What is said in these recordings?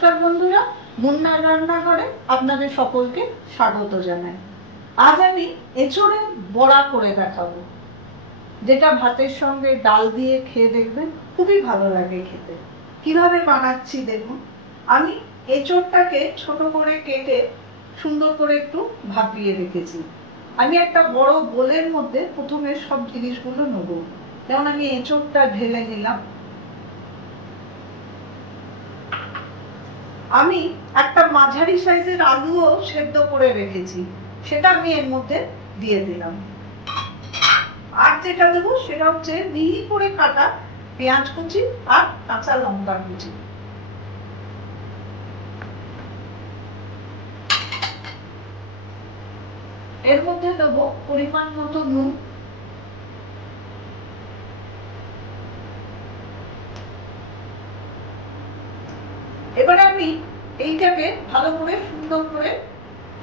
নমস্কার বন্ধুরা, মুন্নার রান্নাঘরে আপনাদের সকলকে স্বাগত জানাই। আজ আমি এঁচোড়ের বড়া করে দেখাবো, যেটা ভাতের সঙ্গে ডাল দিয়ে খেয়ে দেখবেন, খুবই ভালো লাগে খেতে। কিভাবে বানাচ্ছি দেখুন। আমি এঁচোড়টাকে ছোট করে কেটে সুন্দর করে একটু ভাপিয়ে রেখেছি। আমি একটা বড় বোলের মধ্যে প্রথমে সব জিনিসগুলো নেব। যেমন আমি এঁচোড়টা ঢেলে নিলাম। আমি একটা মাঝারি সাইজের আলুও সেদ্ধ করে রেখেছি, সেটা আমি এর মধ্যে দিয়ে দিলাম। আর যেটা দেবো সেটা হচ্ছে মিহি করে কাটা পেঁয়াজ কুচি আর কাঁচা লঙ্কা কুচি। এর মধ্যে দেবো পরিমাণ মতো নুন, এবারে আমি এইটাকে ভালো করে সুন্দর করে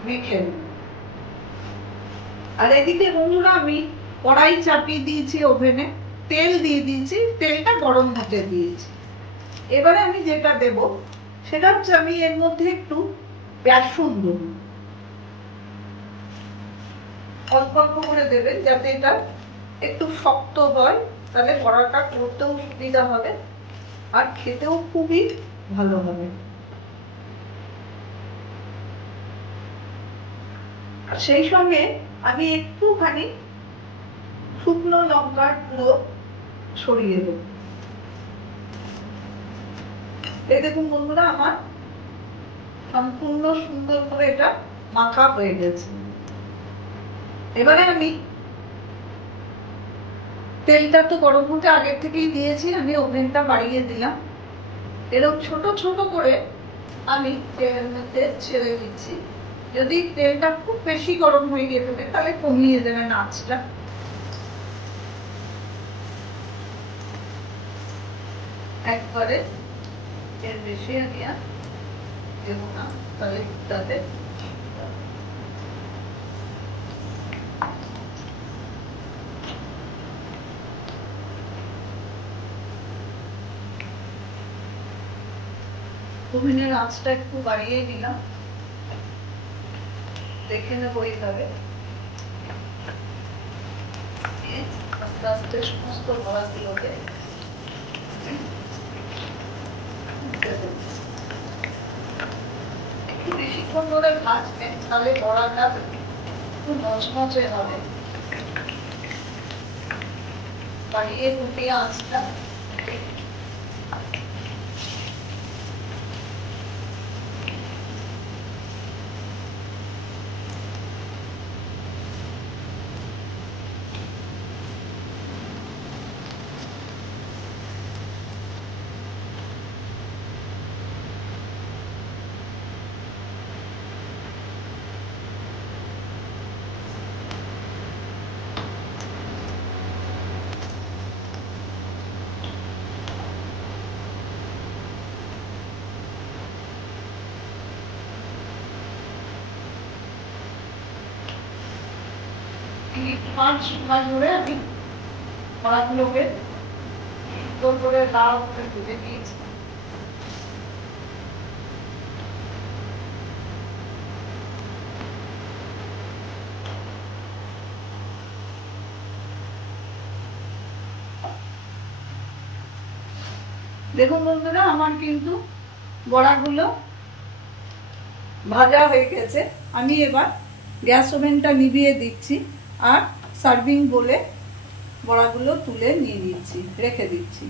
মেখে নেব। আর এদিকে বন্ধুরা আমি কড়াই চাপিয়ে দিয়েছি, ওভেনে তেল দিয়ে দিয়েছি, তেলটা গরম হতে দিয়েছি। এবারে আমি যেটা দেব সেটা হচ্ছে আমি এর মধ্যে একটু বেসন দেব। অল্প অল্প করে দেবেন যাতে এটা একটু শক্ত হয়, তাহলে বড়াটা করতেও সুবিধা হবে আর খেতেও খুবই ভালো হবে। সেই সঙ্গে আমি একটুখানি শুকনো লঙ্কার গুঁড়ো ছড়িয়ে দেব। এই দেখুন বন্ধুরা, আমার সম্পূর্ণ সুন্দর করে এটা মাখা হয়ে গেছে। এবারে আমি তেলটা তো গরম হতে আগের থেকেই দিয়েছি, আমি ওভেনটা বাড়িয়ে দিলাম। এরকম ছোট ছোট করে আমি তেলের মধ্যে ছেড়ে দিচ্ছি। যদি তেলটা খুব বেশি গরম হয়ে গিয়ে থাকে তাহলে কমিয়ে দেবেন আঁচটা। একবারে এর বেশি আমি আর দেব না, তাহলে তাতে ওভেনের আঁচটা একটু বাড়িয়ে দিলাম। দেখে নেবো এইভাবে আস্তে আস্তে সমস্ত বড়াগুলোকে একটু বেশিক্ষণ ধরে ভাজবেন, তাহলে বড়াটা একটু মচমচে হবে। বাড়িয়ে ফুটিয়ে আঁচটা পাঁচ ধরে আমি বড়াগুলোকে সুন্দর করে লাল করে ভেজে নিয়েছি। দেখুন বন্ধুরা, আমার কিন্তু বড়াগুলো ভাজা হয়ে গেছে। আমি এবার গ্যাস ওভেনটা নিভিয়ে দিচ্ছি আর সার্ভিং বলে বড়াগুলো তুলে নিয়ে নিচ্ছি, রেখে দিচ্ছি।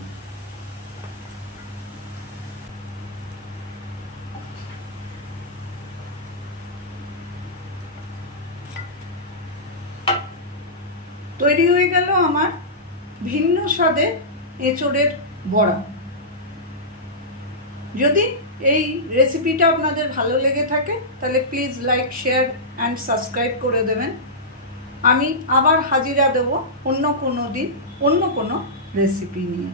তৈরি হয়ে গেল আমার ভিন্ন স্বাদের এঁচোড়ের বড়া। যদি এই রেসিপিটা আপনাদের ভালো লেগে থাকে তাহলে please like, share and subscribe করে দেবেন। আমি আবার হাজিরা দেব অন্য কোনো দিন অন্য কোনো রেসিপি নিয়ে।